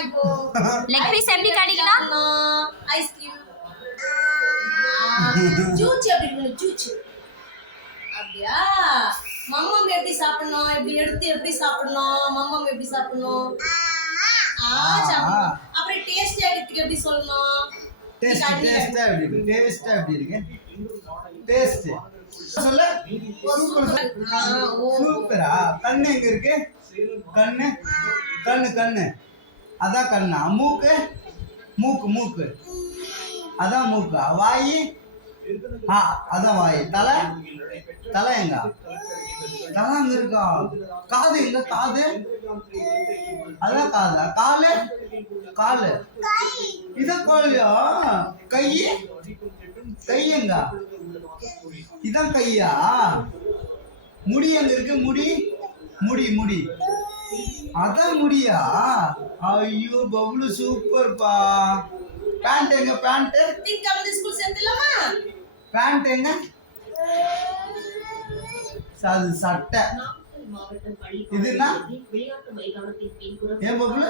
Leg piece எப்படி கடிக்கலாம்? Ice cream Juche அப்படி பண்ணு ஜூச்சி. அப்படியா? மம்மம் எப்படி சாப்பிடணும்? எப்படி எடுத்து எப்படி சாப்பிடணும்? மம்மம் எப்படி சாப்பிடணும்? சாப்பிடணும். அப்புறம் டேஸ்ட் ஆகிறதுக்கு எப்படி சொல்லணும்? டேஸ்டா எப்படி இருக்கு? டேஸ்ட் சொல்ல சூப்பரா. கண்ணு எங்க இருக்கு? கண்ணு கண்ணு கண்ணு அதான் கண்ணா. மூக்கு மூக்கு மூக்கு அதான் மூக்கா. வாய் அதான் வாய். தலை தலை எங்க? தலை அங்க இருக்கா. காது எங்க? காது அதான் காதா. காலு காலு இதான் காலியா. கை கை எங்க? இதான் கையா. முடி எங்க இருக்கு? முடி முடி முடி அதான் முடியா. ஐயோ பப்ளு சூப்பர்ப்பா. பேண்ட் எங்க? Pant school சேர்த்துலாமா? பேண்ட் எங்க? அது சட்டை. இதுனா ஏன் பப்ளு?